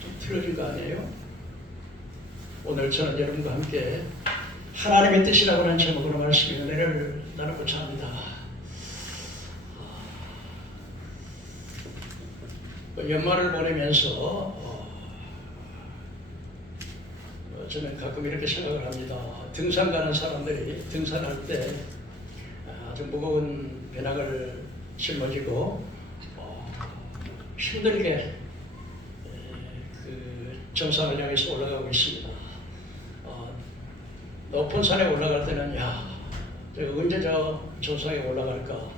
좀 틀어진 거 아니에요? 오늘 저는 여러분과 함께 하나님의 뜻이라고 하는 제목으로 말씀의 은혜를 나누고자 합니다. 연말을 보내면서 저는 가끔 이렇게 생각을 합니다. 등산 가는 사람들이 등산할 때 아주 무거운 배낭을 짊어지고 힘들게 그 정상을 향해서 올라가고 있습니다. 높은 산에 올라갈 때는 언제 저 정상에 올라갈까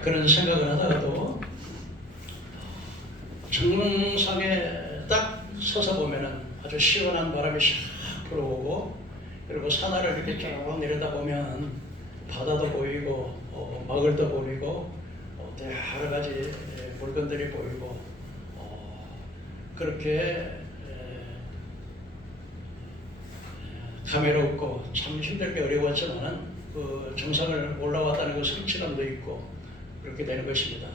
그런 생각을 하다가도 정상에 딱 서서 보면은 아주 시원한 바람이 샥 불어오고, 그리고 산하를 이렇게 쭉 내려다보면 바다도 보이고 마을도 보이고 여러 가지 물건들이 보이고 그렇게 감회롭고 참 힘들게 어려웠지만은 그 정상을 올라왔다는 그 성취감도 있고 그렇게 되는 것입니다.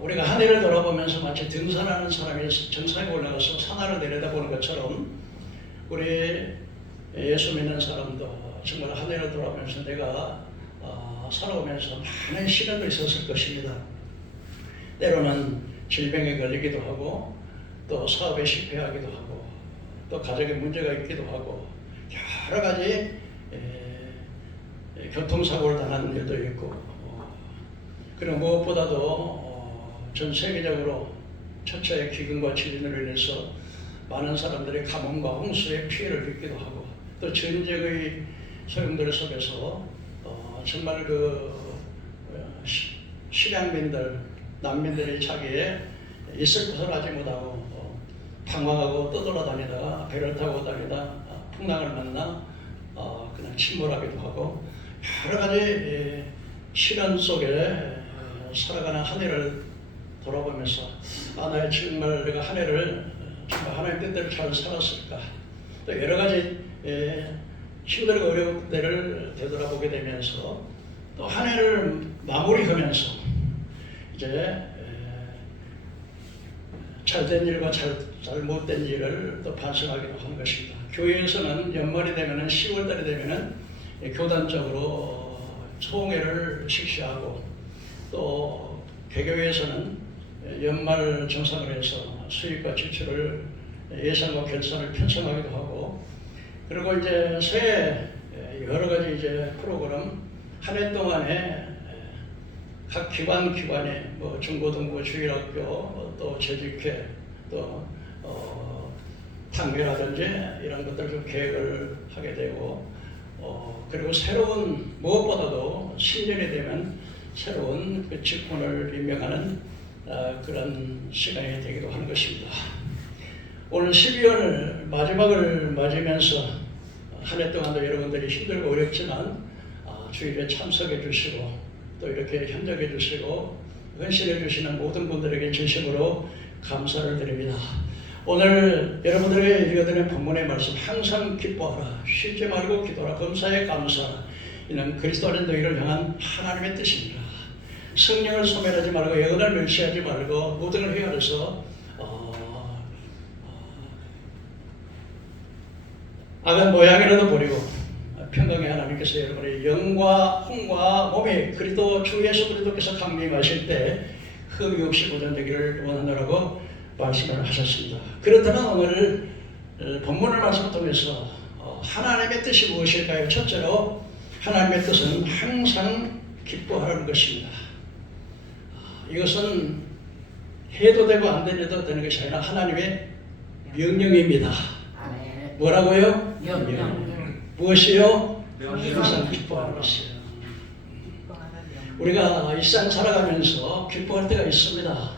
우리가 하늘을 돌아보면서 마치 등산하는 사람이 정상에 올라가서 산하를 내려다보는 것처럼 우리 예수 믿는 사람도 정말 하늘을 돌아보면서 내가 살아오면서 많은 시련도 있었을 것입니다. 때로는 질병에 걸리기도 하고 또 사업에 실패하기도 하고 또 가정에 문제가 있기도 하고 여러 가지 교통사고를 당하는 일도 있고 그리고 무엇보다도 전 세계적으로 첫째 기근과 지진으로 인해서 많은 사람들이 가뭄과 홍수의 피해를 입기도 하고 또 전쟁의 소용돌이 속에서 정말 그 실향민들, 난민들이 자기의 있을 곳을 알지 못하고 방황하고 떠돌아다니다가 배를 타고 다니다 풍랑을 만나 그냥 침몰하기도 하고 여러 가지 시련 속에 살아가는 한 해를 돌아보면서 나 정말 내가 한 해를 정말 하나님 뜻대로 잘 살았을까, 또 여러 가지 힘들고 어려운 때를 되돌아보게 되면서 또 한 해를 마무리하면서 이제 잘된 일과 잘못된 일을 또 반성하기도 하는 것입니다. 교회에서는 연말이 되면은 10월달이 되면은 교단적으로 총회를 실시하고 또 개교회에서는 연말 정산을 해서 수입과 지출을 예산과 결산을 편성하기도 하고 그리고 이제 새해 여러 가지 이제 프로그램 한 해 동안에 각 기관에 뭐 중고등부 주일학교 또 재직회 또 탕회라든지 이런 것들 좀 계획을 하게 되고 그리고 새로운 무엇보다도 신년이 되면 새로운 그 직분을 임명하는 그런 시간이 되기도 하는 것입니다. 오늘 12월 마지막을 맞으면서 한 해 동안도 여러분들이 힘들고 어렵지만 주일에 참석해 주시고 또 이렇게 협력해 주시고 헌신해 주시는 모든 분들에게 진심으로 감사를 드립니다. 오늘 여러분들에게 읽어드린 본문의 말씀 항상 기뻐하라 쉬지 말고 기도하라 범사에 감사하라 이는 그리스도 안에 너희를 향한 하나님의 뜻입니다. 성령을 소멸하지 말고 영혼을 멸시하지 말고 모든 걸 헤아려서 악한 모양이라도 버리고 평강의 하나님께서 여러분의 영과 혼과 몸에 그리스도 주 예수 그리스도께서 강림하실 때 흠이 없이 보존되기를 원하노라고 말씀을 하셨습니다. 그렇다면 오늘 본문을 말씀을 통해서 하나님의 뜻이 무엇일까요? 첫째로 하나님의 뜻은 항상 기뻐하라는 것입니다. 이것은 해도 되고 안 해도 되는 것이 아니라 하나님의 명령입니다. 뭐라고요? 명령. 무엇이요? 항상 기뻐하는 것이에요. 우리가 일상 살아가면서 기뻐할 때가 있습니다.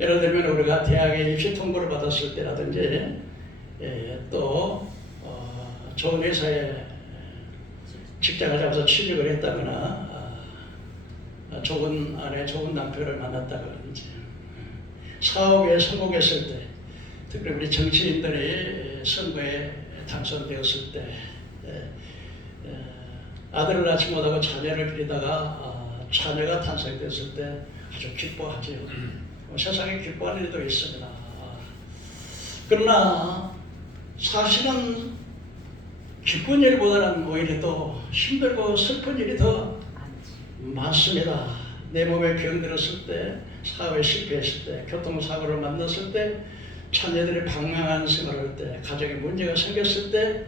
예를 들면 우리가 대학에 입시 통보를 받았을 때라든지 또 좋은 회사에 직장을 잡아서 취직을 했다거나 좋은 아내, 좋은 남편을 만났다든지 사업에 성공했을 때 특히 우리 정치인들이 선거에 당선되었을 때 아들을 낳지 못하고 자녀를 기르다가 자녀가 탄생됐을 때 아주 기뻐하지요. 세상에 기뻐하는 일도 있습니다. 그러나 사실은 기쁜 일보다는 오히려 더 힘들고 슬픈 일이 더 많습니다. 내 몸에 병들었을 때, 사회에 실패했을 때, 교통사고를 만났을 때, 자녀들이 방황한 생활할 때, 가정에 문제가 생겼을 때,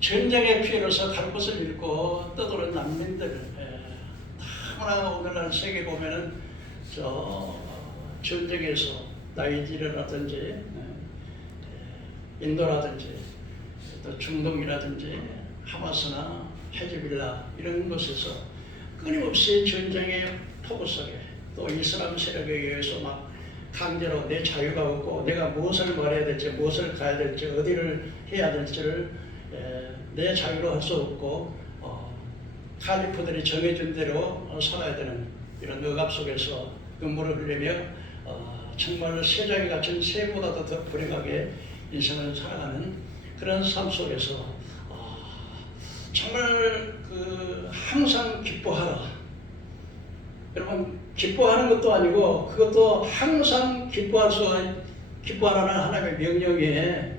전쟁의 피해로서 갈 곳을 잃고 떠도는 난민들, 너무나 오늘날 세계 보면은 전쟁에서 나이지리아라든지 인도라든지 또 중동이라든지 하마스나 헤즈빌라 이런 곳에서 끊임없이 전쟁의 폭우 속에 또 이슬람 세력에 의해서 막 강제로 내 자유가 없고 내가 무엇을 말해야 될지 무엇을 가야 될지 어디를 해야 될지를 내 자유로 할 수 없고 칼리프들이 정해준 대로 살아야 되는 이런 억압 속에서 눈물을 흘리며 정말 세상에 갇힌 새보다도 더 불행하게 인생을 살아가는 그런 삶 속에서 정말 항상 기뻐하라. 여러분 기뻐하는 것도 아니고 그것도 항상 기뻐하라는 하나님의 명령에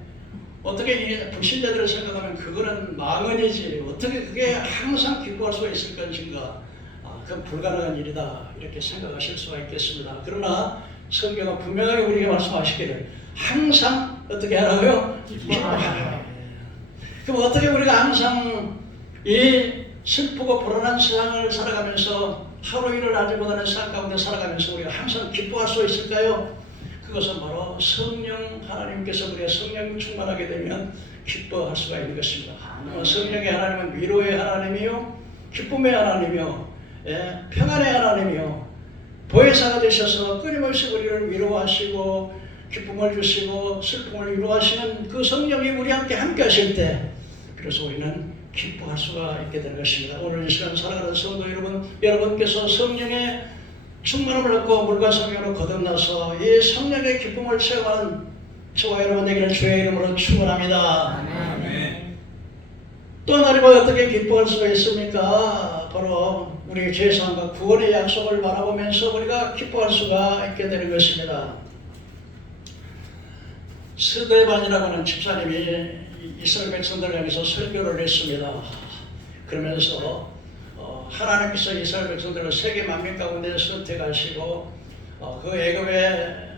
어떻게 불신자들을 생각하면 그거는 망언이지 어떻게 그게 항상 기뻐할 수가 있을 것인가. 그건 불가능한 일이다 이렇게 생각하실 수가 있겠습니다. 그러나 성경은 분명하게 우리에게 말씀하시기를 항상 어떻게 하라고요? 기뻐하라. 그럼 어떻게 우리가 항상 이 슬프고 불안한 세상을 살아가면서 하루 일을 알지보다는 세상 가운데 살아가면서 우리가 항상 기뻐할 수 있을까요? 그것은 바로 성령 하나님께서 우리가 성령 충만하게 되면 기뻐할 수가 있는 것입니다. 성령의 하나님은 위로의 하나님이요 기쁨의 하나님이요 평안의 하나님이요 보혜사가 되셔서 끊임없이 우리를 위로하시고 기쁨을 주시고 슬픔을 위로하시는 그 성령이 우리와 함께 하실 때 그래서 우리는 기뻐할 수가 있게 되는 것입니다. 오늘 이 시간 살아가는 성도 여러분께서 성령의 충만함을 얻고 물과 성령으로 거듭나서 이 성령의 기쁨을 체험하는 저와 여러분에게는 주의 이름으로 축원합니다. 아멘. 또 하나님은 어떻게 기뻐할 수가 있습니까? 바로 우리 죄사함과 구원의 약속을 바라보면서 우리가 기뻐할 수가 있게 되는 것입니다. 스데반이라고 하는 집사님이 이스라엘 백성들을 향해서 설교를 했습니다. 그러면서 하나님께서 이스라엘 백성들을 세계 만민 가운데 선택하시고 그 애굽의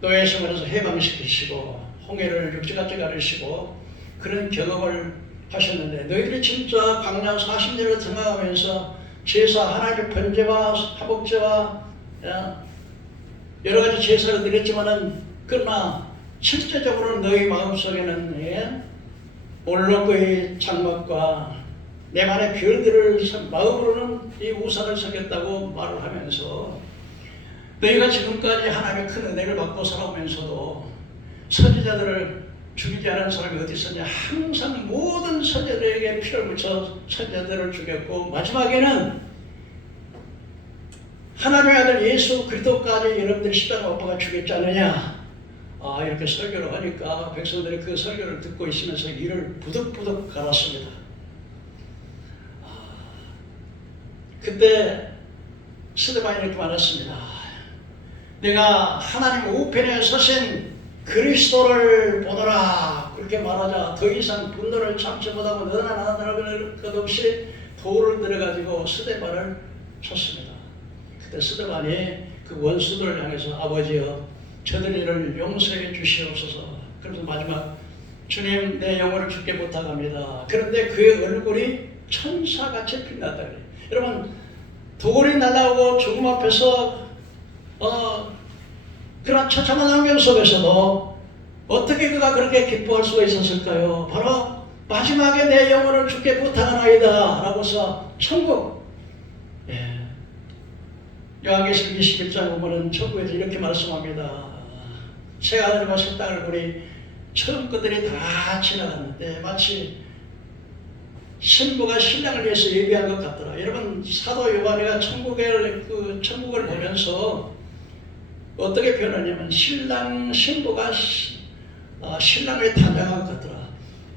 노예 생활에서 해방시키시고 홍해를 육지같이 가르시고 그런 경험을 하셨는데 너희들이 진짜 광야 40년을 등하면서 제사 하나님의 번제와 화목제와 여러 가지 제사를 드렸지만은 그러나 실제적으로 너희 마음속에는 올로그의 장막과 내 만의 별들을 마음으로는 이 우상을 섬겼다고 말을 하면서 너희가 지금까지 하나님의 큰 은혜를 받고 살아오면서도 선지자들을 죽이지 않은 사람이 어디 있었냐. 항상 모든 선지자들에게 피를 묻혀 선지자들을 죽였고 마지막에는 하나님의 아들 예수 그리스도까지 여러분들이 십자가 못 박아 죽였지 않느냐. 이렇게 설교를 하니까 백성들이 그 설교를 듣고 있으면서 이를 부득부득 갈았습니다. 그때 스데반이 이렇게 말했습니다. 내가 하나님 우편에 서신 그리스도를 보노라. 그렇게 말하자 더 이상 분노를 참지 못하고 너나 나나 것 없이 돌을 들어가지고 스데반을 쳤습니다. 그때 스데반이 그 원수들을 향해서 아버지여 저들을 용서해 주시옵소서. 그래서 마지막 주님 내 영혼을 주께 부탁합니다. 그런데 그의 얼굴이 천사같이 빛났다 그래요. 여러분 돌이 날아오고 죽음 앞에서 그런 처참한 환경 속에서도 어떻게 그가 그렇게 기뻐할 수가 있었을까요? 바로 마지막에 내 영혼을 주께 부탁하나이다 라고서 천국 요한계시록 21장 보면은 천국에서 이렇게 말씀합니다. 새 하늘과 새 땅을 보니 처음 것들이 다 지나갔는데 마치 신부가 신랑을 위해서 예비한 것 같더라. 여러분 사도 요한이가 천국을 보면서 어떻게 표현하냐면 신부가 신랑을 탄생한 것 같더라.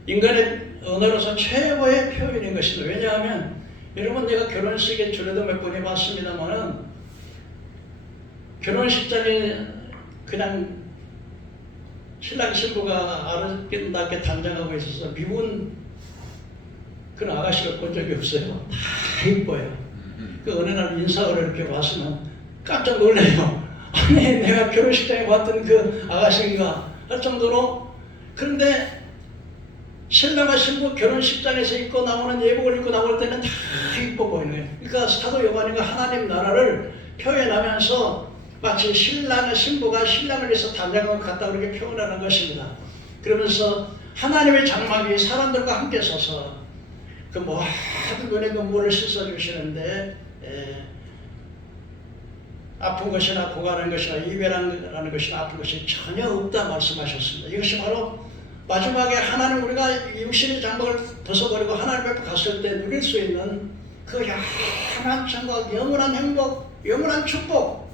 인간의 언어로서 최고의 표현인 것입니다. 왜냐하면 여러분 내가 결혼식에 주례도 몇 번 해봤습니다만은 결혼식장에 그냥 신랑 신부가 아름답게 단장하고 있어서 미운 그런 아가씨를 본 적이 없어요. 다 이뻐요. 그 어느 날 인사하러 이렇게 왔으면 깜짝 놀래요. 아니 내가 결혼식장에 봤던 그 아가씨가 할 정도로. 그런데 신랑과 신부 결혼식장에서 입고 나오는 예복을 입고 나올 때는 다 이뻐 보이는 거예요. 그러니까 사도 요한이가 하나님 나라를 표현하면서 마치 신랑과 신부가 신랑을 위해서 단장을 갖다 그렇게 표현하는 것입니다. 그러면서 하나님의 장막이 사람들과 함께 서서 그 모든 눈의 눈물을 씻어주시는데 아픈 것이나 고가는 것이나 이별하는 것이나 아픈 것이 전혀 없다 말씀하셨습니다. 이것이 바로 마지막에 하나님 우리가 육신의 장막을 벗어버리고 하나님 앞에 갔을 때 누릴 수 있는 그 영원한 장막, 영원한 행복, 영원한 축복,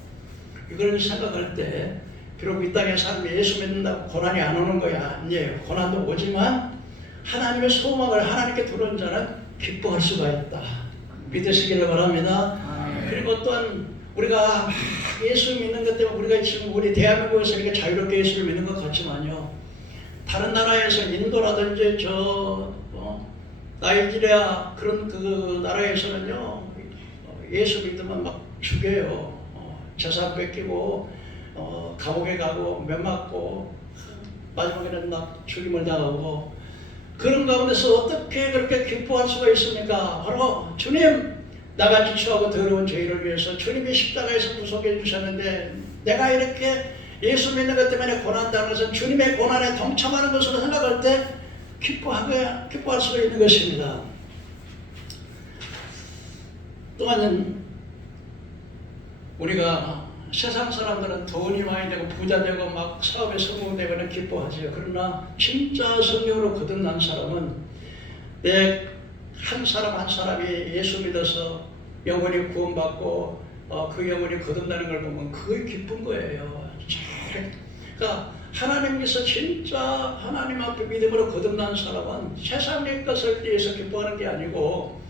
이걸 생각할 때 비록 이 땅에 사람이 예수 믿는다고 고난이 안 오는 거야 아니에요. 고난도 오지만 하나님의 소망을 하나님께 들어온 자는 기뻐할 수가 있다. 믿으시기를 바랍니다. 그리고 또한 우리가 예수 믿는 것 때문에 우리가 지금 우리 대한민국에서 이렇게 자유롭게 예수를 믿는 것 같지만요, 다른 나라에서 인도라든지 나이지리아 그런 그 나라에서는요 예수 믿으면 막 죽여요. 재산 뺏기고 감옥에 가고 몇 맞고 마지막에는 막 죽임을 당하고, 그런 가운데서 어떻게 그렇게 기뻐할 수가 있습니까? 바로 주님, 나같이 추하고 더러운 죄인을 위해서 주님이 십자가에서 구속해 주셨는데 내가 이렇게 예수 믿는 것 때문에 고난당하는 것은 주님의 고난에 동참하는 것으로 생각할 때 기뻐할 수가 있는 것입니다. 또한 우리가 세상 사람들은 돈이 많이 되고 부자 되고 막 사업에 성공되거나 기뻐하지요. 그러나 진짜 성령으로 거듭난 사람은 한 사람 한 사람이 예수 믿어서 영혼이 구원받고 그 영혼이 거듭나는 걸 보면 그게 기쁜 거예요. 그러니까 하나님께서 진짜 하나님 앞에 믿음으로 거듭난 사람은 세상의 것을 위해서 기뻐하는 게 아니고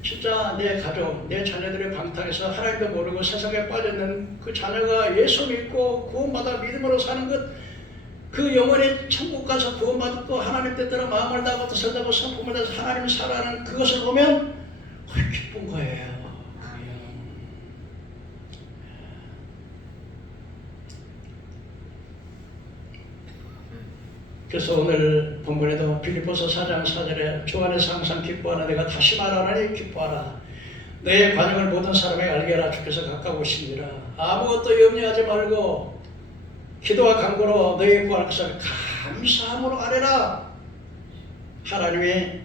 진짜 내 가족, 내 자녀들의 방탕에서 하나님도 모르고 세상에 빠져있는 그 자녀가 예수 믿고 구원받아 믿음으로 사는 것, 그 영혼의 천국 가서 구원받고 하나님 뜻대로 마음을 다하고 뜻을 다하고 성품을 다해서 하나님을 살아가는 그것을 보면 기쁜 거예요. 그래서 오늘 본문에도 빌립보서 4장 4절에 주 안에서 항상 기뻐하는 내가 다시 말하노니 기뻐하라. 너의 관용을 모든 사람에게 알게 하라. 주께서 가까우시니라. 아무것도 염려하지 말고 기도와 간구로 너희 구할 것을 감사함으로 아뢰라. 하나님의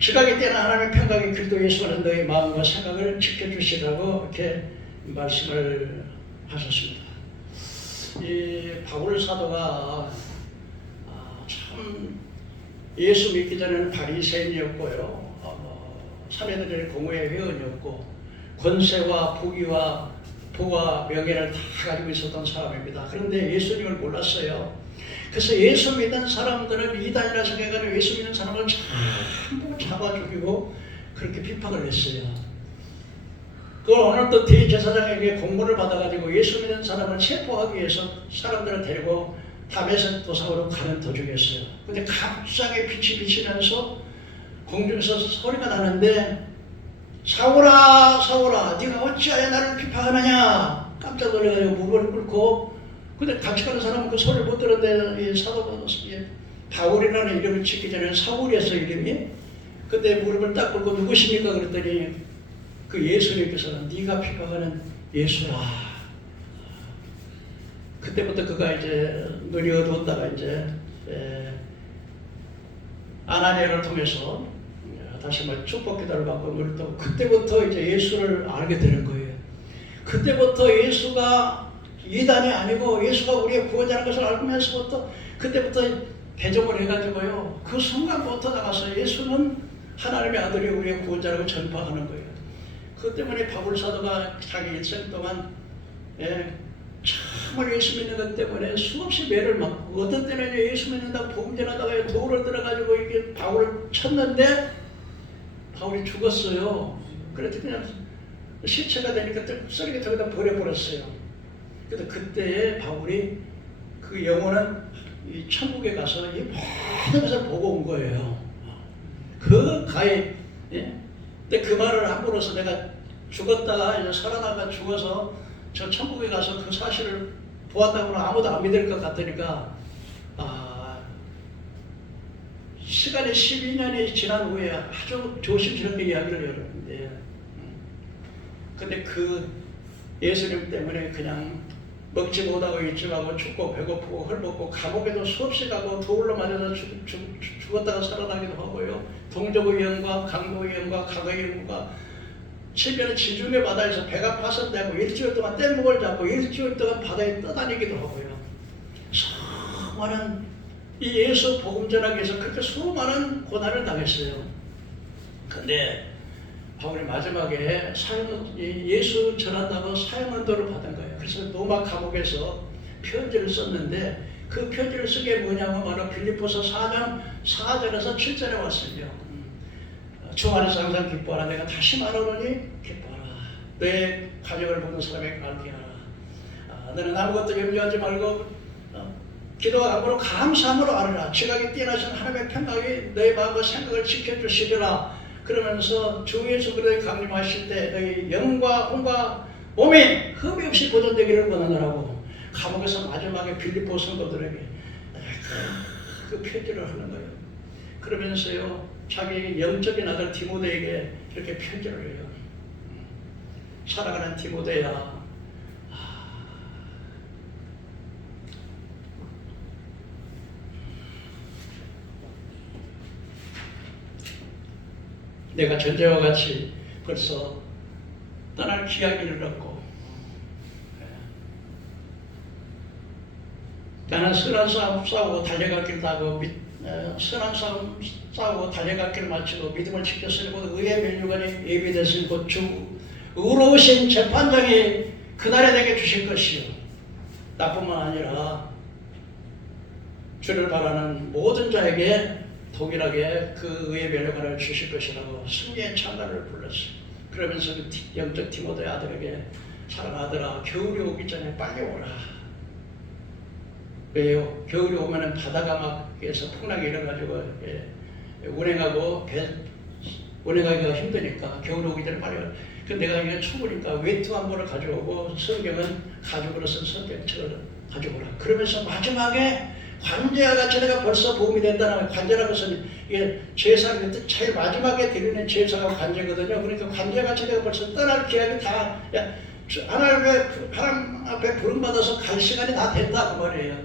지각이 뛰어난 하나님의 평강이 그리스도 예수 안에 너희 마음과 생각을 지켜주시라고 이렇게 말씀을 하셨습니다. 이 바울 사도가 참 예수 믿기 전에는 바리새인이었고요, 사내들의 공회의 회원이었고 권세와 부귀와 부와 명예를 다 가지고 있었던 사람입니다. 그런데 예수님을 몰랐어요. 그래서 예수 믿는 사람들은 이단이라 생각하는 예수 믿는 사람을 전부 잡아 죽이고 그렇게 비판을 했어요. 그걸 오늘 또 대제사장에게 공문을 받아가지고 예수 믿는 사람을 체포하기 위해서 사람들을 데리고 다메섹 도상으로 가는 도중이었어요. 근데 갑자기 빛이 비치면서 공중에서 소리가 나는데 사울아 사울아 네가 어찌하여 나를 비판하느냐. 깜짝 놀라가지고 무릎을 꿇고, 근데 같이 가는 사람은 그 소리를 못 들었는데 이 사도 바울이라는 이름을 짓기 전에 사울이었어 이름이. 그때 무릎을 딱 꿇고 누구십니까 그랬더니 그 예수님께서는 네가 비판하는 예수라. 그때부터 그가 이제 눈이 어두웠다가 이제 아나니아를 통해서 다시 말 축복 기도를 받고 우리 또 그때부터 이제 예수를 알게 되는 거예요. 그때부터 예수가 이단이 아니고 예수가 우리의 구원자라는 것을 알면서부터 그때부터 개종을 해가지고요. 그 순간부터 나가서 예수는 하나님의 아들이 우리의 구원자라고 전파하는 거예요. 그 때문에 바울 사도가 자기 일생 동안 정말 예수 믿는 것 때문에 수없이 매를 맞고, 어떤 때는 예수 믿는다고 복음 전하다가 돌을 들어가지고 이게 바울을 쳤는데 바울이 죽었어요. 그래서 그냥 시체가 되니까 쓰레기통에다 버려버렸어요. 그래서 그때에 바울이 그 영혼은 이 천국에 가서 이 모든 것을 보고 온 거예요. 그 가히, 예? 근데 그 말을 함으로써 내가 죽었다가 이제 살아나가 죽어서 저 천국에 가서 그 사실을 보았다고는 아무도 안 믿을 것 같으니까, 시간이 12년이 지난 후에 아주 조심스럽게 이야기를 열었는데, 근데 그 예수님 때문에 그냥 먹지 못하고 일찍하고 춥고 배고프고 헐벗고 감옥에도 수없이 가고 돌로 맞아서 죽었다가 살아나기도 하고요. 동족의 영과 강도의 영과 강의 영과 7년의 지중해 바다에서 배가 파손되고 일주일 동안 뗏목을 잡고 일주일 동안 바다에 떠다니기도 하고요. 수많은 이 예수 복음 전하기 위해서 그렇게 수많은 고난을 당했어요. 근데 바울이 마지막에 예수 전한다고 사형언도를 받은 거예요. 그래서 로마 감옥에서 편지를 썼는데 그 편지를 쓰게 뭐냐면 바로 빌립보서 4장 4절에서 7절에 왔어요. 주 안에서 항상 기뻐하라. 내가 다시 말하노니 기뻐하라. 내 가족을 보는 사람에게 알게 하라. 너는 아무것도 염려하지 말고 기도와 간구로 감사함으로 알아라. 지각이 뛰어나신 하나님의 평강이 너희 마음과 생각을 지켜주시리라. 그러면서 주 예수 그리스도의 강림하실 때 너희 영과 혼과 몸이 흠이 없이 보존되기를 원하노라고 감옥에서 마지막에 빌립보 성도들에게 그 편지를 하는 거예요. 그러면서요 자기 영적인 아들 디모데에게 이렇게 편지를 해요. 사랑하는 디모데야, 내가 전제와 같이 벌써 떠날 기약을 얻고 나는 선한 싸움 싸우고 달려갈 길을 하고 선한 싸움 싸우고 달려갈 길을 마치고 믿음을 지켰으니 곧 의의 면류관이 예비됐으니 곧 주 의로우신 재판장이 그날에 내게 주실 것이요 나뿐만 아니라 주를 바라는 모든 자에게 동일하게 그 의의 면류관을 주실 것이라고 승리의 찬가를 불렀어요. 그러면서 그 영적 디모데 아들에게 사랑하는 아들아 겨울이 오기 전에 빨리 오라. 왜요? 겨울이 오면은 바다가 막 에서 풍랑이 일어가지고 운행하기가 힘드니까 겨울이 오기 전에 빨리 오라. 근데 내가 이게 추우니까 외투 한 벌을 가져오고 성경은 가죽으로 쓴 성경책을 가져오라. 그러면서 마지막에 관제와 같이 내가 벌써 도움이 된다는 관제라는 것은 이게 제사를 제일 마지막에 드리는 제사가 관제거든요. 그러니까 관제와 같이 내가 벌써 떠날 기약이 다 하나님 앞에 부름받아서 갈 시간이 다 됐다 그 말이에요.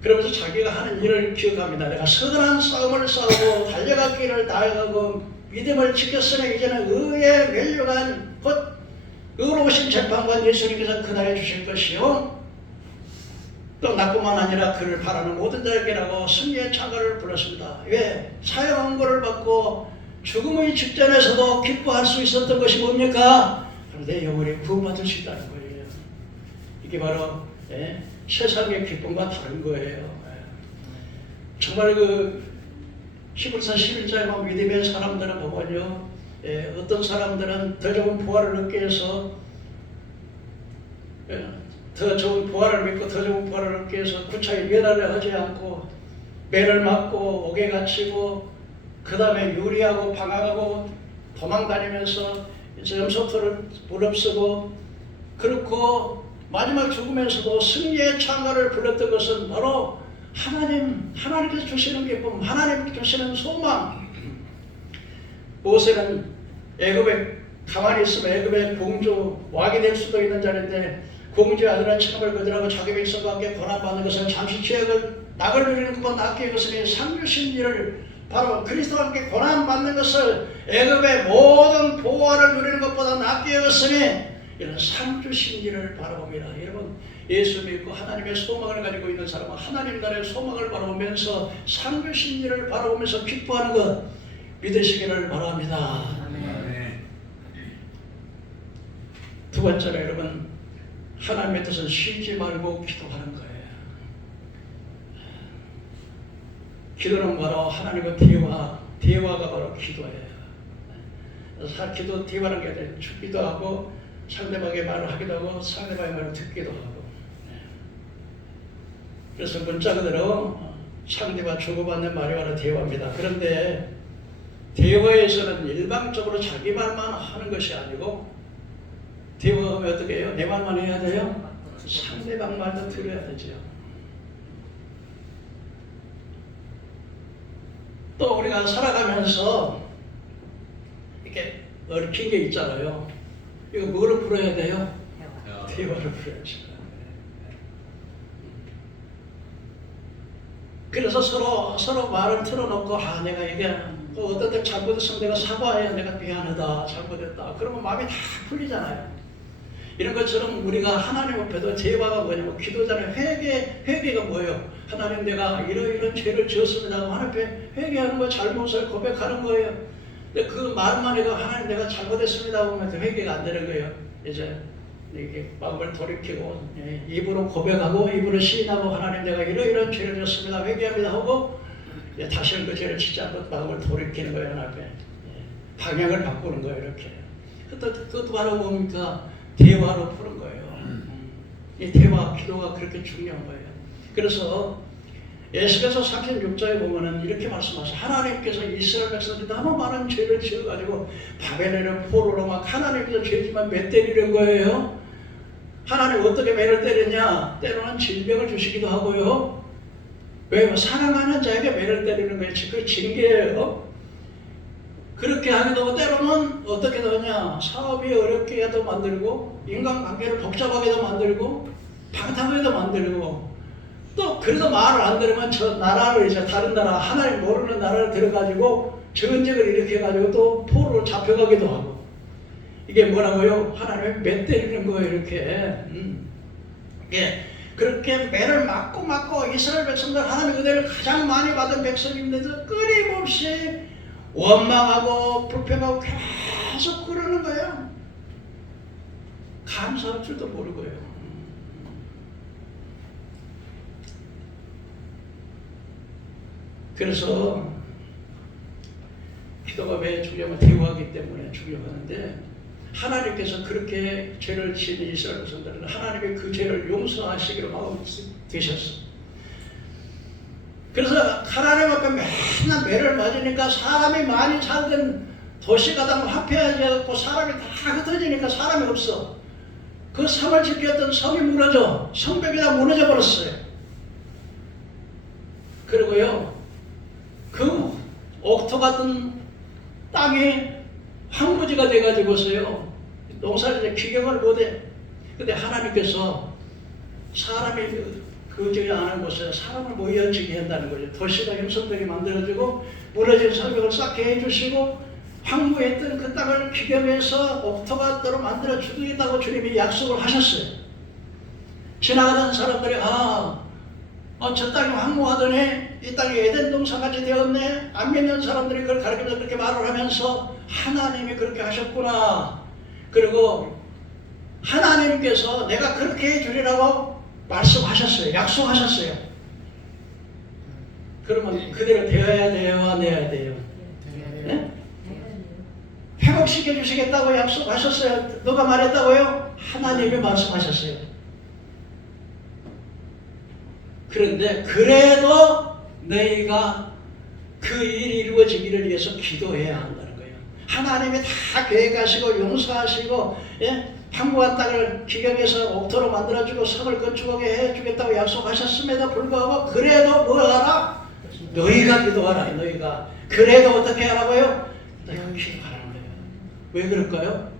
그러면서 자기가 하는 일을 기억합니다. 내가 선한 싸움을 싸우고 달려갈 길을 나아가고 믿음을 지켰으니 이제는 의의 면류관 곧 의로우신 재판관 예수님께서 그날에 주실 것이요 또 나뿐만 아니라 그를 바라는 모든 자에게라고 승리의 찬가를 불렀습니다. 왜? 사형 언고를 받고 죽음의 직전에서도 기뻐할 수 있었던 것이 뭡니까? 내 영혼이 구원받을 수 있다는 거예요. 이게 바로 세상의 기쁨과 다른 거예요. 정말 그 히브리서 11장에 믿음의 사람들은 보면요, 어떤 사람들은 더 좋은 부활을 얻기 위해서 더 좋은 부활을 믿고 더 좋은 부활을 얻기 위해서 구차히 면허를 하지 않고 매를 맞고 옥에 갇히고 그 다음에 유리하고 방황하고 도망다니면서 염소털을 무릅쓰고 그렇고 마지막 죽으면서도 승리의 찬가를 불렀던 것은 바로 하나님께서 주시는 기쁨, 하나님께서 주시는 소망. 모세는 애굽에 가만히 있으면 애굽의 공주 왕이 될 수도 있는 자리인데 공주의 아들의 체험을 거절하고 자기 백성과 함께 고난받는 것은 잠시 죄악을 낙을 누리는 것만 낫게 이것은 상주신 일을 바로 그리스도와 함께 고난받는 것을 애굽의 모든 보호를 누리는 것보다 낫게 여겼으니 이런 상주신 일을 바라봅니다. 여러분 예수 믿고 하나님의 소망을 가지고 있는 사람은 하나님 나라의 소망을 바라보면서 상주신 일을 바라보면서 기뻐하는 것 믿으시기를 바랍니다. 두 번째로 여러분 하나님의 뜻은 쉬지 말고 기도하는 거예요. 기도는 바로 하나님과 대화가 바로 기도예요. 대화라는 게 기도하고 상대방의 말을 하기도 하고 상대방의 말을 듣기도 하고. 그래서 문자 그대로 상대와 주고받는 말이 바로 대화입니다. 그런데 대화에서는 일방적으로 자기 말만 하는 것이 아니고 대화하면 어떻게 해요? 내 말만 해야 돼요? 상대방 말도 들어야 되죠. 또 우리가 살아가면서 이렇게 얽힌 게 있잖아요. 이거 뭐로 풀어야 돼요? 대화로 풀어야죠. 그래서 서로 말을 틀어놓고 내가 이게 어떤 때 잘못했으면 내가 사과해야 내가 미안하다 잘못했다 그러면 마음이 다 풀리잖아요. 이런 것처럼 우리가 하나님 앞에도 대화가 뭐냐면 기도자는 회개가 뭐예요? 하나님 내가 이런 죄를 지었습니다 하고 하나님 앞에 회개하는 거 잘못을 고백하는 거예요. 근데 그 말만 해도 하나님 내가 잘못했습니다 하면 회개가 안 되는 거예요. 이제 이렇게 마음을 돌이키고 입으로 고백하고 입으로 시인하고 하나님 내가 이런 죄를 지었습니다 회개합니다 하고 다시는 그 죄를 짓지 않고 마음을 돌이키는 거예요. 하나님 앞에 방향을 바꾸는 거예요. 이렇게 그것도 바로 뭡니까? 대화로 푸는 거예요. 이 대화, 기도가 그렇게 중요한 거예요. 그래서 에스겔서 36장에 보면은 이렇게 말씀하셔요. 하나님께서 이스라엘 백성들이 너무 많은 죄를 지어가지고 바벨론의 포로로 막 하나님께서 죄지만 매 때리는 거예요. 하나님 어떻게 매를 때리냐? 때로는 질병을 주시기도 하고요. 왜요? 사랑하는 자에게 매를 때리는 거예요. 그 징계예요. 그렇게 하기도 하고 때로는 어떻게 하냐? 사업이 어렵게 해도 만들고 인간관계를 복잡하게도 만들고 방탕하게도 만들고 또 그래도 말을 안 들으면 저 나라를 이제 다른 나라 하나님 모르는 나라를 들어가지고 전쟁을 일으켜가지고 또 포로로 잡혀가기도 하고 이게 뭐라고요? 하나님을 매 때리는 거예요. 이렇게 그렇게 매를 맞고 이스라엘 백성들 하나님의 은혜를 가장 많이 받은 백성인데도 끊임없이 원망하고 불평하고 계속 그러는 거예요. 감사할 줄도 모르고요. 그래서 기도가 왜 중요하면 대화하기 때문에 중요한데 하나님께서 그렇게 죄를 지은 이스라엘 백성들은 하나님의 그 죄를 용서하시기로 마음 되셨어. 그래서 하나님 앞에 맨날 매를 맞으니까 사람이 많이 살던 도시가 다 화폐하지 사람이 다 흩어지니까 사람이 없어. 그 성을 지켰던 성이 무너져 성벽이 다 무너져 버렸어요. 그리고요 그 옥토 같은 땅이 황무지가 돼가지고서요 농사를 기경을 못해. 근데 하나님께서 사람이 거주지 않은 곳에 사람을 모여지게 한다는 거죠. 도시가 형성되게 만들어지고 무너진 성벽을 쌓게 해주시고 황무했던 그 땅을 기경해서 옥토가 따로 만들어 주겠다고 주님이 약속을 하셨어요. 지나가던 사람들이 저 땅이 황무하더니 이 땅이 에덴 동산같이 되었네. 안 믿는 사람들이 그걸 가르치면서 그렇게 말을 하면서 하나님이 그렇게 하셨구나. 그리고 하나님께서 내가 그렇게 해주리라고 말씀하셨어요. 약속하셨어요. 그러면 그대로 되어야 돼요? 안 돼야 돼요? 네? 회복시켜 주시겠다고 약속하셨어요. 누가 말했다고요? 하나님이 말씀하셨어요. 그런데 그래도 너희가 그 일이 이루어지기를 위해서 기도해야 한다는 거예요. 하나님이 다 계획하시고 용서하시고 황무한 땅을 기경해서 옥토로 만들어주고 성을 건축하게 해주겠다고 약속하셨음에도 불구하고 그래도 뭐하라? 너희가 기도하라. 너희가 그래도 어떻게 하라고요? 너희가 기도하라는 거예요. 왜 그럴까요?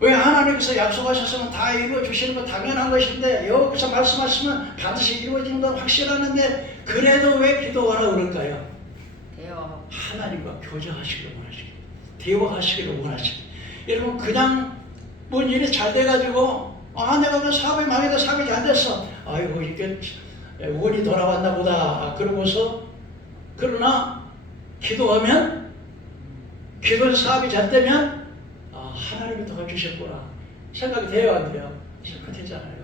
왜 하나님께서 약속하셨으면 다 이루어 주시는 건 당연한 것인데 여기서 말씀하시면 반드시 이루어지는 건 확실하는데 그래도 왜 기도하라 그럴까요? 하나님과 교제하시기를 원하시고 대화하시기를 원하시고 여러분 그냥 뭔 일이 잘 돼가지고 내가 오늘 사업이 망해도 사업이 잘 됐어. 아이고 이게 운이 돌아왔나 보다. 그러고서 그러나 기도하면 기도해서 사업이 잘 되면 하나님이 도와주셨구나 생각이 돼요 안 돼요? 생각이 되잖아요.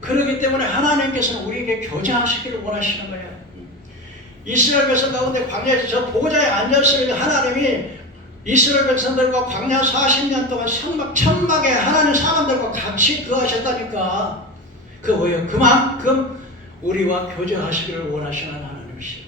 그렇기 때문에 하나님께서는 우리에게 교제하시기를 원하시는 거예요. 이스라엘 백성 가운데 광야에서 저 보좌에 앉았을 하나님이 이스라엘 백성들과 광야 40년 동안 천막에 하나님 사람들과 같이 거하셨다니까. 그 뭐예요? 그만큼 우리와 교제하시기를 원하시는 하나님이시다.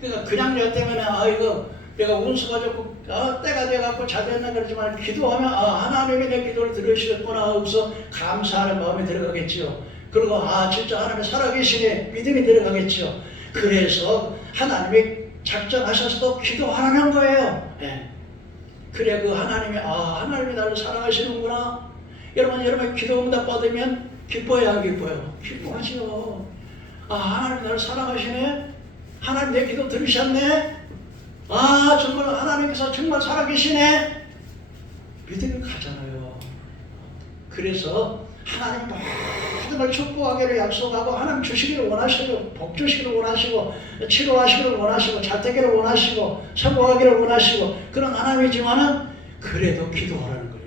그러니까 그냥 여 때문에 이거 내가 운수가 좋고 때가 돼갖고 잘 됐나 그러지만 기도하면 하나님이 내 기도를 들으시겠구나 하고서 감사하는 마음이 들어가겠죠. 그리고 진짜 하나님이 살아계시네 믿음이 들어가겠죠. 그래서 하나님이 작정하셔서 기도하는 거예요. 네. 그래 그 하나님이 하나님이 나를 사랑하시는구나. 여러분 기도 응답 받으면 기뻐요 안 기뻐요? 기뻐하죠. 하나님이 나를 사랑하시네. 하나님 내 기도 들으셨네. 정말 하나님께서 정말 살아계시네. 믿음이 가잖아요. 그래서 하나님 모든 걸 축복하기를 약속하고 하나님 주시기를 원하시고 복 주시기를 원하시고 치료하시기를 원하시고 잘되기를 원하시고 성공하기를 원하시고 그런 하나님이지만은 그래도 기도하라는 거예요.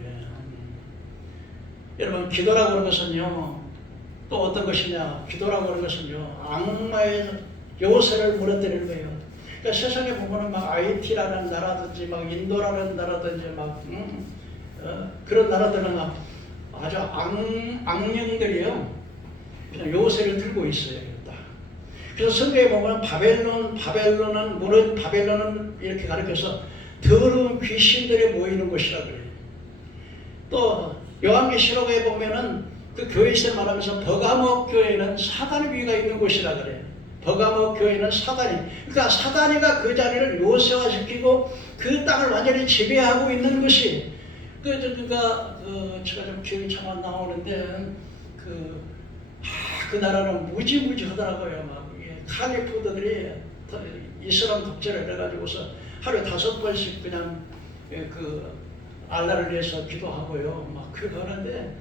여러분 기도라고 하는 것은요 또 어떤 것이냐. 기도라고 하는 것은요 악마의 요새를 무너뜨리는 거예요. 그러니까 세상에 보면은 막 IT라는 나라든지 막 인도라는 나라든지 막 그런 나라들은 막 아주 악령들이요 그냥 요새를 들고 있어요. 그래서 성경에 보면 바벨론은 이렇게 가르쳐서 더러운 귀신들이 모이는 곳이라 그래요. 또 요한계시록에 보면은 그 교회에서 말하면서 버가모 교회는 사단의 위가 있는 곳이라 그래요. 버가모 교회는 사단이, 그러니까 사단이가 그 자리를 요새화시키고 그 땅을 완전히 지배하고 있는 것이 제가 좀 기억이 참 안 나오는데 그 나라는 무지무지하더라고요. 막 칼리푸드들이 이슬람 독재를 해가지고서 하루에 5번씩 그냥 알라를 위해서 기도하고요. 막 그렇게 하는데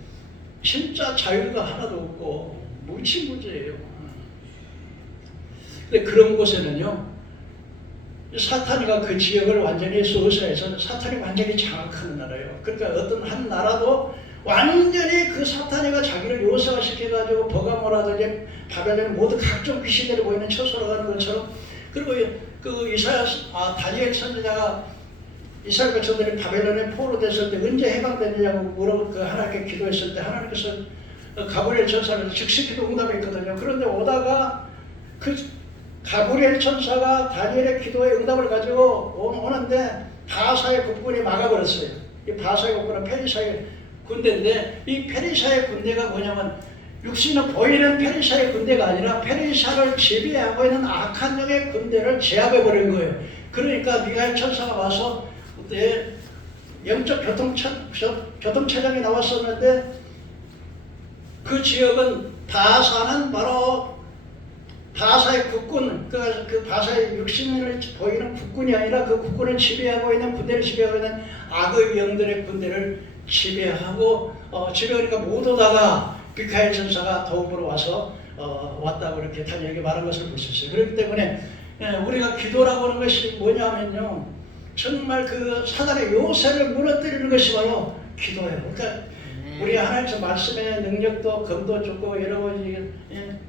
진짜 자유가 하나도 없고 무지무지해요. 근데 그런 곳에는요 사탄이가 그 지역을 완전히 소수해서 사탄이 완전히 장악하는 나라예요. 그러니까 어떤 한 나라도 완전히 그 사탄이가 자기를 요새화시켜가지고 버가모라든지 바벨론 모두 각종 귀신들이 보이는 처소로 가는 것처럼. 그리고 그 다니엘 선지자가 이스라엘 백성들이 바벨론에 포로됐을 때 언제 해방되느냐고 물어보고 하나님께 기도했을 때 하나님께서 가브리엘 천사를 즉시 기도 응답했거든요. 그런데 오다가 그 가브리엘 천사가 다니엘의 기도에 응답을 가지고 오는데 바사의 국군이 막아버렸어요. 이 바사의 국군은 페르시아의 군대인데 이 페르시아의 군대가 뭐냐면 육신은 보이는 페르시아의 군대가 아니라 페르시아를 지배하고 있는 악한 영의 군대를 제압해버린 거예요. 그러니까 미가엘 천사가 와서 그때 영적 교통체장이 나왔었는데 그 지역은 바사는 바로 바사의 국군, 그 바사의 육신을 보이는 국군이 아니라 그 국군을 지배하고 있는 군대를 지배하고 있는 악의 영들의 군대를 지배하고 지배하니까 모두 다가 미카엘 천사가 도움으로 와서 왔다고 이렇게 다니엘에게 말한 것을 볼 수 있어요. 그렇기 때문에 우리가 기도라고 하는 것이 뭐냐면요 정말 그 사단의 요새를 무너뜨리는 것이 바로 기도예요. 그러니까 우리 하나님의 말씀의 능력도 검도 좋고 여러 가지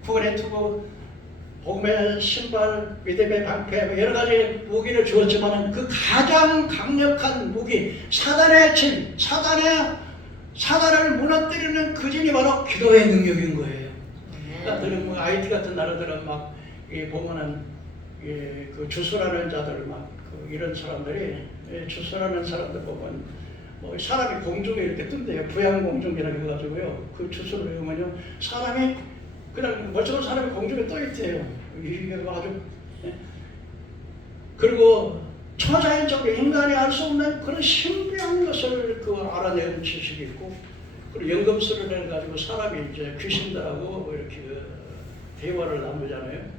구원의 투구 복음의 신발, 믿음의 방패 여러 가지 무기를 주었지만 그 가장 강력한 무기 사단의 진, 사단을 무너뜨리는 그 진이 바로 기도의 능력인 거예요. 그러니까 IT 같은 나라들은 막 보면은 그 주술하는 자들 막 이런 사람들이 주술하는 사람들 보면 뭐 사람이 공중에 이렇게 뜬대요. 부양공중이라고 해가지고요. 그 주술을 외우면요 사람이 그냥 멀쩡한 사람이 공중에 떠 있대요. 이게 아주 그리고 초자연적으로 인간이 알 수 없는 그런 신비한 것을 알아내는 지식이 있고 그리고 연금술을 해가지고 사람이 이제 귀신들하고 이렇게 대화를 나누잖아요.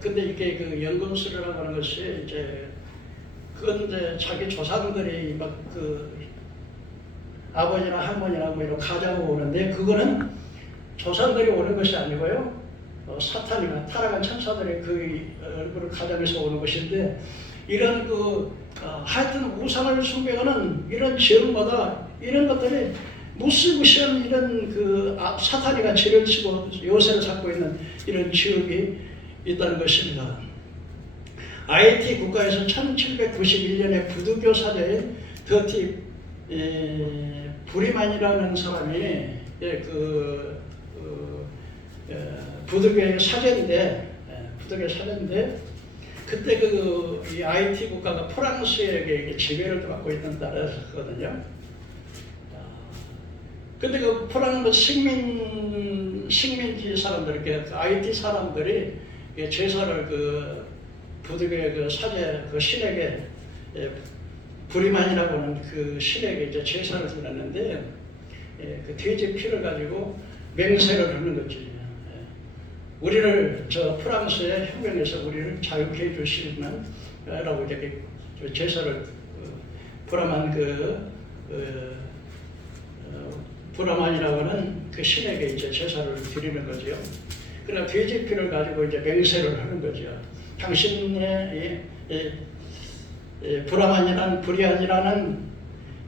근데 이게 그 연금술이라고 하는 것이 이제 그건데 자기 조상들이 막 아버지나 할머니나 뭐 이런 가장으로 오는데 그거는 조상들이 오는 것이 아니고요. 사탄이나 타락한 천사들의 그 얼굴을 가장해서 오는 것인데 이런 하여튼 우상을 숭배하는 이런 지역마다 이런 것들이 무시무시한 이런 사탄이가 지를 치고 요새를 잡고 있는 이런 지역이 있다는 것입니다. IT 국가에서 1791년에 부두교 사제인 더티 브리만이라는 사람이 부두교의 사제인데 그때 이 IT 국가가 프랑스에게 지배를 받고 있던 나라였거든요. 근데 그 프랑스 식민지 사람들, IT 사람들이 제사를 부두교의 사제 신에게 브리만이라고 하는 그 신에게 이제 제사를 드렸는데 그 돼지 피를 가지고 맹세를 하는 거지. 우리를 프랑스의 혁명에서 우리를 자유케 해주시는 라고 이렇게 제사를 브라만이라고 하는 그 신에게 이제 제사를 드리는 거지요. 그러나 돼지 피를 가지고 이제 맹세를 하는 거죠. 당신의 브리안이라는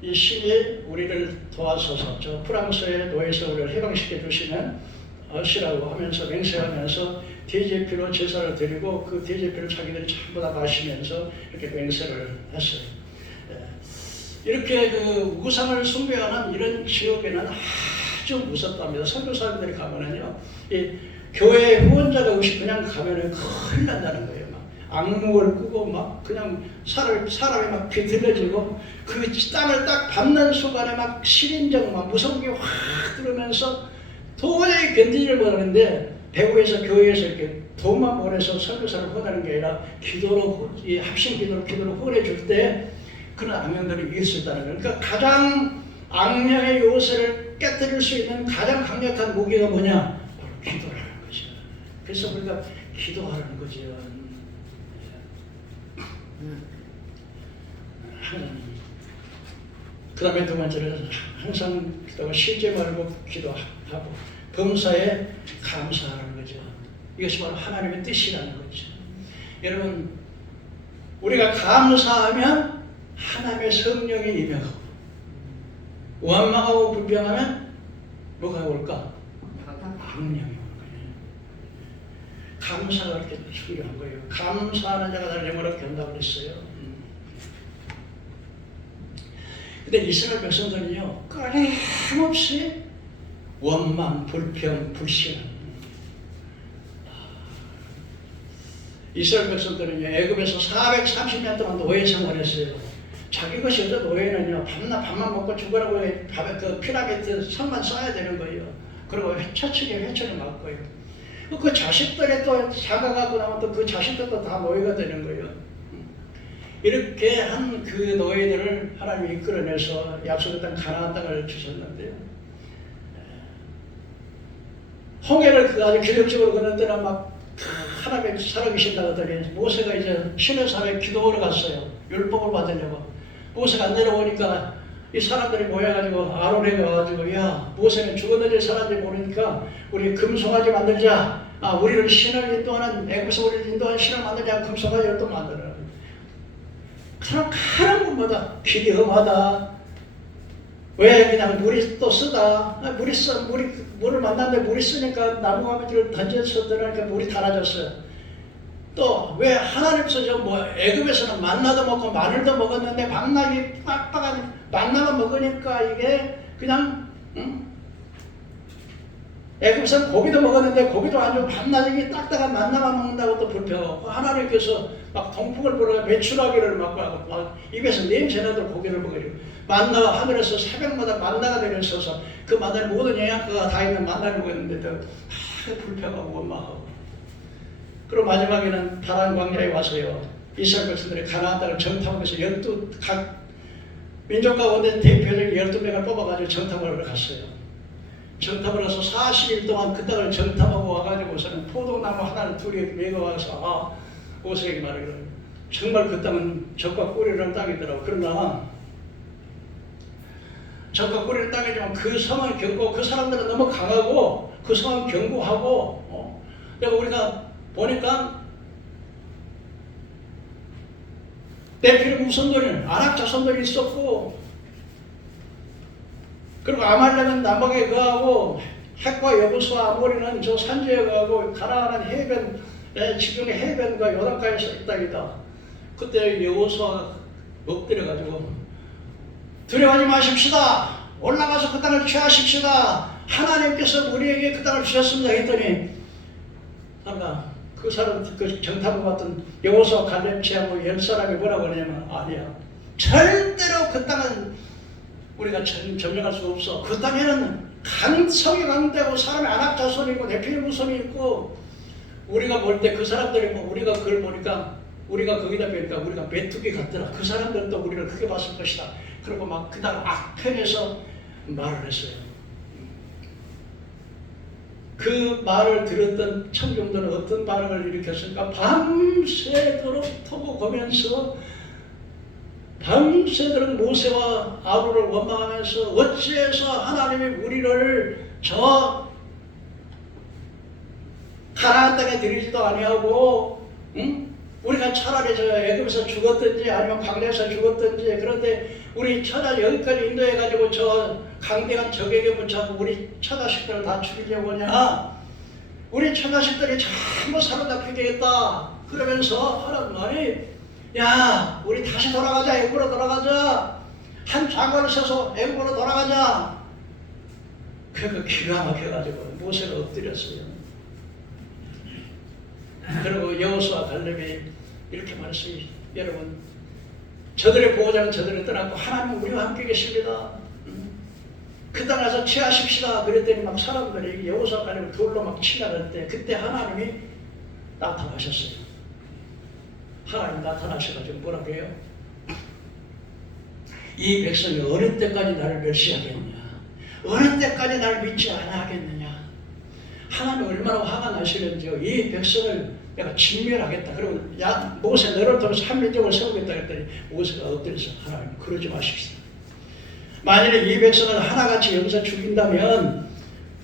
이 신이 우리를 도와서서 저 프랑스의 노예에서 우리를 해방시켜 주시는 것이라고 하면서 맹세하면서 돼지 피로 제사를 드리고 그 돼지 피를 자기들이 전부 다 마시면서 이렇게 맹세를 했어요. 이렇게 우상을 숭배하는 이런 지역에는 아주 무섭답니다. 선교사님들이 가면은요, 이 교회 후원자가 없이 그냥 가면은 큰일 난다는 거예요. 막 악몽을 꾸고 막 그냥 사람이 막 비틀어지고 그 땅을 딱 밟는 순간에 막 신인정 막 무서운 게 확 들으면서 도저히 견디지를 못하는데 배후에서 교회에서 이렇게 돈만 보내서 선교사를 후원하는 게 아니라 기도로 이 합심 기도로 후원해 줄 때 그런 악령들을 이길 수 있다는 거예요. 그러니까 가장 악령의 요새를 깨뜨릴 수 있는 가장 강력한 무기가 뭐냐? 바로 기도라는 거죠. 그래서 우리가 기도하라는 거죠. 그 다음에 두 번째는 항상 기도가 쉬지 말고 기도하고 범사에 감사하는 거죠. 이것이 바로 하나님의 뜻이라는 거죠. 여러분, 우리가 감사하면 하나님의 성령이 임하고 원망하고 불평하면 뭐가 올까? 악령이 올 거예요. 감사가 이렇게 중요한 거예요. 감사하는 자가 나를 영원하게 견다고 그랬어요. 근데 이스라엘 백성들은요, 끊임없이 원망, 불평, 불신. 이스라엘 백성들은요, 애굽에서 430년 동안 노예 생활했어요. 자기 것이 어서 노예는요, 밥만 먹고 죽으라고 그 피라미드 성만 쌓아야 되는 거예요. 그리고 회초를 막 거예요. 그 자식들이 또 자가가고 나면 또 그 자식들도 다 노예가 되는 거예요. 이렇게 한 그 노예들을 하나님이 이끌어내서 약속의 땅 가나안 땅을 주셨는데요. 홍해를 아주 기력적으로 걷는 때는 막 하나님이 살아계신다고 하더니 모세가 이제 시내산에 기도하러 갔어요. 율법을 받으려고. 모세가 안 내려오니까 이 사람들이 모여가지고 아론에게 와가지고, 야, 모세는 죽었는지 살았는지 모르니까 우리 금송아지 만들자. 우리를 신을 인도하는, 애굽에서 우리를 인도하는 신을 만들자. 금송아지를 또 만들어요. 그럼 가는 곳마다 길이 험하다. 왜 그냥 물이 또 쓰다. 물을 만났는데 물이 쓰니까 나무가지를 던져서 들어가니까 물이 달아졌어요. 또 왜 하나님께서 애굽에서는 만나도 먹고 마늘도 먹었는데 만나기 빡빡한 만나만 먹으니까 이게 그냥 애굽에서는 고기도 먹었는데 고기도 안 좋고 만나기 딱딱한 만나만 먹는다고 또 불평하고 하나님께서 막 동풍을 불어 메추라기를 막 입에서 냄새나도록 고기를 먹으려고 만나가 하늘에서 새벽마다 만나가 내려서서 그 만나에 모든 영양가가 다 있는 만나를 먹었는데도 불평하고 원망하고 그리고 마지막에는 파란 광야에 와서요 이스라엘 백성들이 가나안 땅을 정탐하면서 각 민족 가운데 대표적인 12명을 뽑아가지고 정탐을 하러 갔어요. 정탐을 해서 40일 동안 그 땅을 정탐하고 와가지고서는 포도나무 하나를 둘이 메어와서 모세에게 말하기를 정말 그 땅은 적과 꿀이라는 땅이더라고. 그러나 적과 꿀이라는 땅이지만 그 성은 견고 그 사람들은 너무 강하고 그 성은 견고하고 내가 우리가 보니까 대표적 우선들은 아낙 자손들이 있었고 그리고 아말렉은 남방에 거하고 헷과 여부수와 아모리는 저 산지에 거하고 가나안은 해변 지금의 해변과 요단가에 있다기다. 그때 여호수아가 엎드려가지고 두려워하지 마십시다. 올라가서 그 땅을 취하십시다. 하나님께서 우리에게 그 땅을 주셨습니다. 했더니 그 사람 그 정탐을 받던 여호수아 갈렙 제하고 10사람이 뭐라고 그러냐면 아니야. 절대로 그 땅은 우리가 점령할 수 없어. 그 땅에는 성이 강대하고 사람의 안악자손이 있고 네피림 후손이 있고 우리가 볼 때 그 사람들이 우리가 그걸 보니까 우리가 거기다 뵈니까 우리가 메뚜기 같더라. 그 사람들도 우리를 크게 봤을 것이다. 그리고 막 그 다음 악평에서 말을 했어요. 그 말을 들었던 청중들은 어떤 반응을 일으켰을까? 밤새도록 토고거면서 밤새도록 모세와 아론을 원망하면서 어찌해서 하나님이 우리를 저 가나안 땅에 들이지도 아니하고 우리가 차라리 저 애굽에서 죽었든지 아니면 광야에서 죽었든지 그런데 우리 처자 여기까지 인도해가지고 저 강대한 적에게 붙여서 우리 처자식들을 다 죽이려고 하냐. 우리 처자식들이 전부 사로잡히게 되겠다. 그러면서 하는 말이 야 우리 다시 돌아가자. 애굽으로 돌아가자. 한 장관을 써서 애굽으로 돌아가자. 그러니까 기가 막혀가지고 모세가 엎드렸어요. 그리고 여호수아 갈렙이 이렇게 말했어요. 여러분 저들의 보호자는 저들을 떠났고 하나님은 우리와 함께 계십니다. 그 땅에서 취하십시다. 그랬더니 막 사람들이 여호수아 갈렙을 돌로 막 치려고 했는데 그때 하나님이 나타나셨어요. 하나님 나타나셔가지고 뭐라고 해요? 이 백성이 어느 때까지 나를 멸시하겠냐? 어느 때까지 나를 믿지 않아하겠느냐? 하나님 얼마나 화가 나시는지요. 이 백성을 내가 진멸하겠다. 그리고 모세 너를 통해서 한민족을 세우겠다 했더니 모세가 엎드려서 하나님 그러지 마십시오. 만일에 이 백성을 하나같이 여기서 죽인다면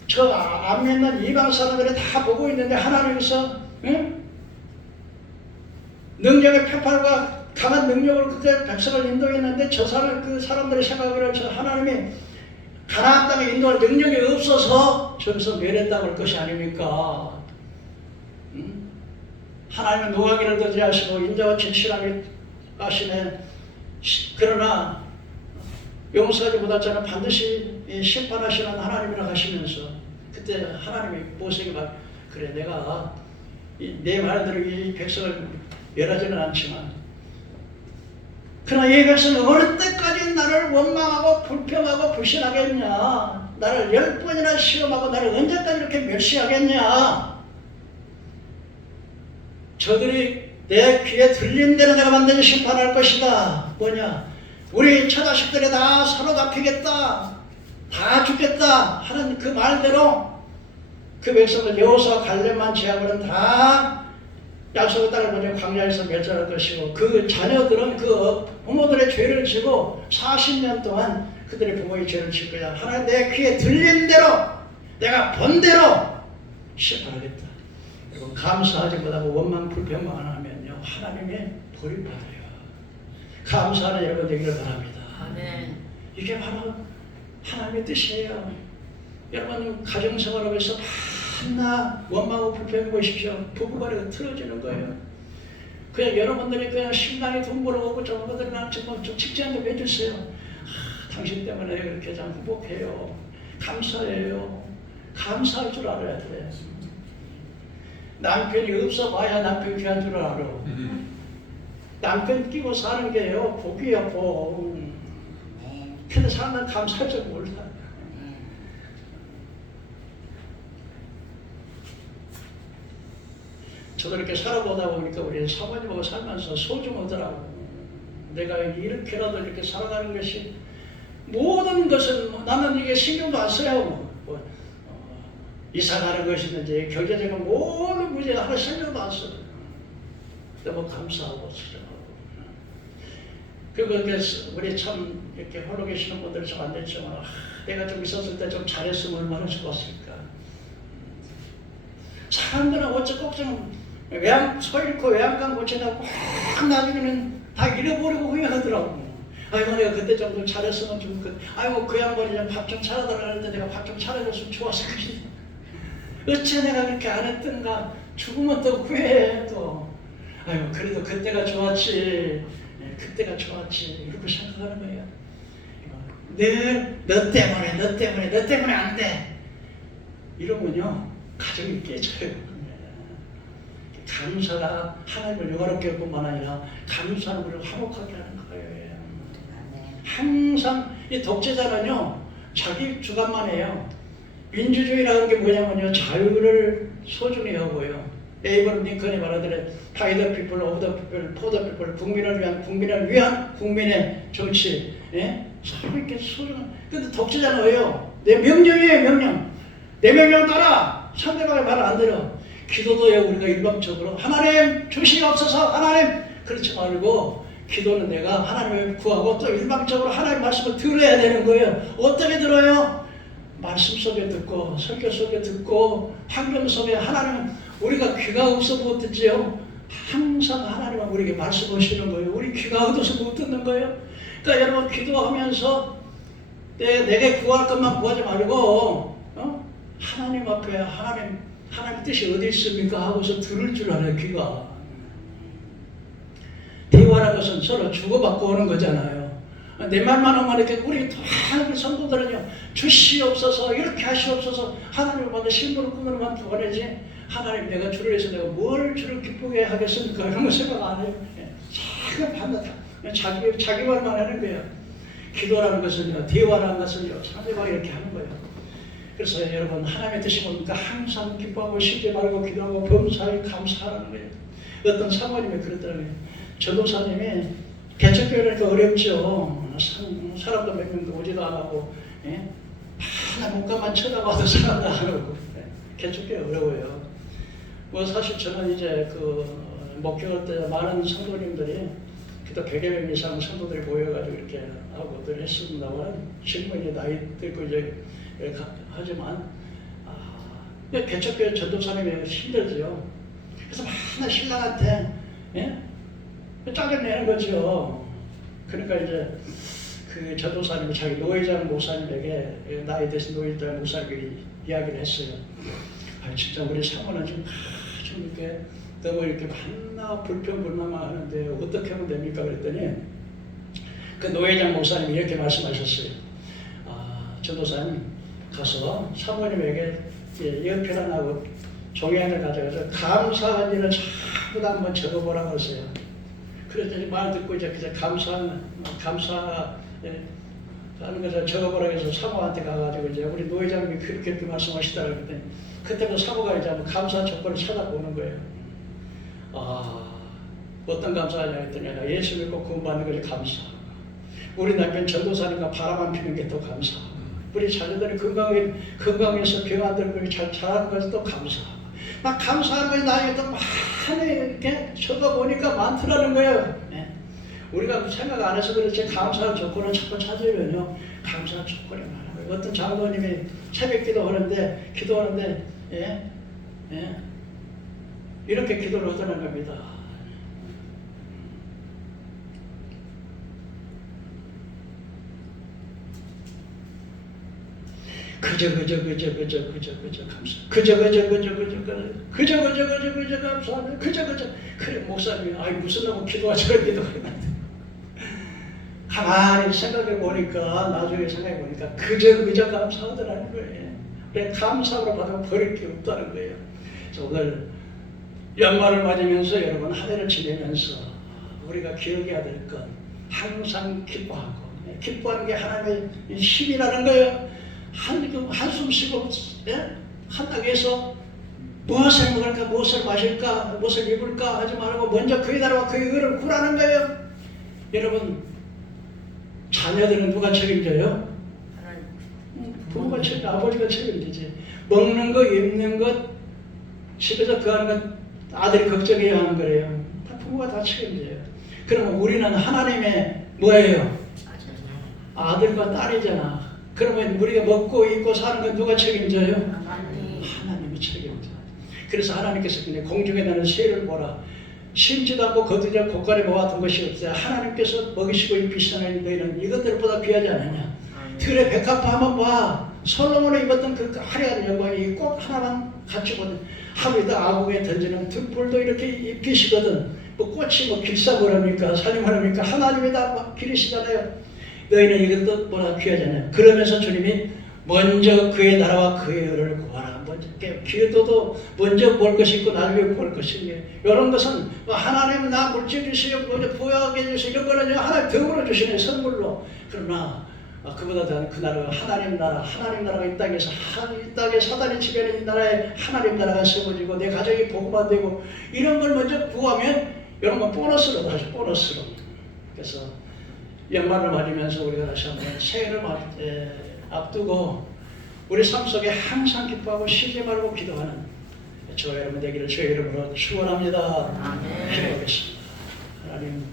저 앞에 있는 이방 사람들이 다 보고 있는데 하나님께서 능력의 표팔과 강한 능력으로 그때 백성을 인도했는데 그 사람들이 생각하기를 저 하나님이 가나안 땅에 인도할 능력이 없어서 저기서 멸했다고 할 것이 아닙니까? 하나님은 노하기를 더디하시고 인자와 진실하게 하시네. 그러나 용서하지 못하자는 반드시 심판하시는 하나님이라 하시면서 그때 하나님이 모세에게 말 그래 내가 내 말대로 이 백성을 멸하지는 않지만 그러나 이 백성은 어느 때까지 나를 원망하고 불평하고 불신하겠냐? 나를 10번이나 시험하고 나를 언제까지 이렇게 멸시하겠냐? 저들이 내 귀에 들린 대로 내가 반드시 심판할 것이다. 뭐냐? 우리 처자식들이 다 사로잡히겠다. 다 죽겠다 하는 그 말대로 그 백성을 여호수아 갈렙만 제하고는 다 약속의 땅을 보내 광야에서 멸절할 것이고 그 자녀들은 그 부모들의 죄를 지고 40년 동안 그들의 부모의 죄를 질 거야. 하나님 내 귀에 들린 대로 내가 본 대로 심판하겠다. 그리고 감사하지 못하고 원망 불평만 하면요 하나님의 벌을 받아요. 감사하는 여러분 되기를 바랍니다. 아멘. 이게 바로 하나님의 뜻이에요. 여러분 가정생활하면서 맨날 원망하고 불평해 보십시오. 부부간에 틀어지는 거예요. 그냥 여러분들이 그냥 신나게 돈 벌어오고 저분들이 나는 좀 직장 좀 해주세요. 당신 때문에 그렇게 참 행복해요. 감사해요. 감사할 줄 알아야 돼. 남편이 없어 봐야 남편 귀한 줄 알아. 남편 끼고 사는 게요 복이야 복. 근데 사람은 감사할 줄 몰라. 저도 이렇게 살아보다 보니까 우리 사모님하고 살면서 소중하더라고. 내가 이렇게라도 이렇게 살아가는 것이 모든 것은 나는 이게 신경도 안 써요. 이사 가는 것이든지 경제적인 모든 문제 하나 신경도 안 써. 너무 감사하고 수정하고. 그리고 우리 참 이렇게 홀로 계시는 분들 좀 안 됐지만 내가 좀 있었을 때 좀 잘했으면 얼마나 좋았을까. 사람들은 어째 꼭 좀 서 잃고 외양간 고치다가 꼭 나중에는 다 잃어버리고 후회하더라고. 아이고 내가 그때 좀 더 잘했으면 좀 아이고 그 양반이 밥 좀 차려달라 할 때 내가 밥 좀 차려줬으면 좋았을 것이다. 어째 내가 그렇게 안 했던가. 죽으면 또 후회해 또. 아유 그래도 그때가 좋았지, 그때가 좋았지 이렇게 생각하는 거예요. 늘 너 때문에 안 돼. 이러면요 가정이 깨져요. 감사가 하나님을 영화롭게 할 뿐만 아니라 감사는 우리를 화목하게 하는 거예요. 항상 이 독재자는요 자기 주관만 해요. 민주주의라는 게 뭐냐면요 자유를 소중히 여고요. 에이브럼 링컨이 말하더래 바이 더 피플, 오브 더 피플, 포 더 피플, 국민을 위한 국민의 정치. 서로 이렇게 소중한. 근데 독재자는 왜요? 내 명령이에요, 명령. 내 명령 따라. 상대방의 말을 안 들어. 기도도요 우리가 일방적으로 하나님 주시옵소서 하나님 그렇지 말고 기도는 내가 하나님을 구하고 또 일방적으로 하나님 말씀을 들어야 되는 거예요. 어떻게 들어요? 말씀 속에 듣고 설교 속에 듣고 환경 속에 하나님 우리가 귀가 없어 못 듣지요. 항상 하나님은 우리에게 말씀하시는 거예요. 우리 귀가 어두워서 못 듣는 거예요. 그러니까 여러분 기도하면서 내게 구할 것만 구하지 말고 하나님 앞에 하나님 뜻이 어디 있습니까? 하고서 들을 줄 알아요. 귀가. 대화라는 것은 서로 주고받고 오는 거잖아요. 내 말만 하면 이렇게 우리 다 성도들은요 주시옵소서 이렇게 하시옵소서 하나님을 만나 신부를 꿈으로만 원하지 하나님 내가 주를 위해서 내가 뭘 주를 기쁘게 하겠습니까? 이런 거 생각 안 해요. 자꾸 밤낮 자기 말만 하는 거예요. 기도라는 것은요 대화라는 것은요 상대방이 이렇게 하는 거예요. 그래서 여러분 하나님의 뜻이 뭡니까? 항상 기뻐하고 쉬지 말고 기도하고 범사에 감사하는 거예요. 어떤 사모님이 그랬더라고요. 전도사님이 개척교회니까 어렵죠. 사람도 몇 명도 오지도 안 하고 하나 목감만 쳐다봐도 사람도 안 오고 개척교회 어려워요. 뭐 사실 저는 이제 그 목회할 때 많은 성도님들이 기도 100여 명 이상 성도들이 모여가지고 이렇게 하고들 했습니다만 지금은 이제 나이 들고 이제 하지만 개척교회 전도사님이 힘들죠. 그래서 맨날 신랑한테 짜증 내는 거죠. 그러니까 이제 그 전도사님이 자기 노회장 목사님에게 나이 드신 노회장 목사님에게 이야기를 했어요. 진짜 우리 사모는 좀 이렇게 너무 이렇게 만나 불평불만만 하는데 어떻게 하면 됩니까? 그랬더니 그 노회장 목사님이 이렇게 말씀하셨어요. 전도사님 가서 사모님에게 연필하나하고 종이하나 가져가서 감사한 일을 전부 다 한번 적어보라고 했어요. 그랬더니 말 듣고 이제 감사하는 것을 적어보라고 해서 사모한테 가가지고 이제 우리 노회장님이 그렇게 말씀하시다 그랬더니 그때부터 사모가 이제 한번 감사 조건을 찾아보는 거예요. 어떤 감사하냐 했더니 예수 믿고 구원받는 것이 감사하고 우리 남편 전도사니까 바람 안 피는 게 또 감사하고 우리 자녀들이 건강해서 병 안 들고 잘 자라는 것이 또 감사하고 막 감사하는 것이 나에게 또 많이 이렇게 적어보니까 많더라는 거예요. 우리가 생각 안 해서 그렇지 감사할 조건을 자꾸 찾으면요 감사할 조건이 많아요. 어떤 장로님이 새벽 기도하는데 이렇게 기도를 하더라는 겁니다. 그저 감사합니다. 그래 목사님이 무슨 하고 기도가 저런 기도하는데 가만히 생각해 보니까 나중에 생각해 보니까 그저 감사하더라는 거예요. 그래 감사로 받으면 버릴 게 없다는 거예요. 그래서 오늘 연말을 맞으면서 여러분 한 해를 지내면서 우리가 기억해야 될 건 항상 기뻐하는 게 하나님의 힘이라는 거예요. 한숨 쉬고 한땅에서 무엇을 먹을까 무엇을 마실까 무엇을 입을까 하지 말고 먼저 그의 나라와 그의 의를 구하는 거예요. 여러분 자녀들은 누가 책임져요? 부모가 책임져. 아버지가 책임지지. 먹는 것 입는 것 집에서 그하는 것 아들이 걱정해야 하는 거예요. 다 부모가 다 책임져요. 그러면 우리는 하나님의 뭐예요? 아들과 딸이잖아. 그러면 우리가 먹고 입고 사는 건 누가 책임져요? 하나님이 책임져. 그래서 하나님께서 그냥 공중에 나는 새를 보라. 심지도 않고 거두지 않고 고가리 모아둔 것이 없어요. 하나님께서 먹이시고 입히시는 너희는 이것들보다 귀하지 않느냐. 들의 백합화 한번 봐. 솔로몬이 입었던 그 화려한 영광이 꼭 하나만 갖추거든. 하루에도 아궁에 던지는 등불도 이렇게 입히시거든. 뭐 꽃이 뭐 길쌈을 합니까? 살림을 합니까? 하나님이 다 기르시잖아요. 너희는 이것도 뭐라 귀하잖아요. 그러면서 주님이 먼저 그의 나라와 그의 의를 구하라. 먼저 기도도 먼저 볼 것이 있고 나중에 볼 것이 있는 이런 것은 하나님 나 물질 주시고 부여하게 해주시고 이런 거는 하나님 덕으로 주시는 선물로. 그러나 그보다 더한 그 나라가 하나님 나라가 이 땅에서 이 땅에 사단이 지배하는 이 나라에 하나님 나라가 세워지고 내 가정이 복음화 되고 이런 걸 먼저 구하면 이런 건 보너스로 다시 보너스로. 그래서 연말을 맞으면서 우리가 다시 한번 새해를 앞두고 우리 삶 속에 항상 기뻐하고 쉬지 말고 기도하는 저 여러분 되기를 주의 이름으로 축원합니다. 기도하겠습니다. 하나님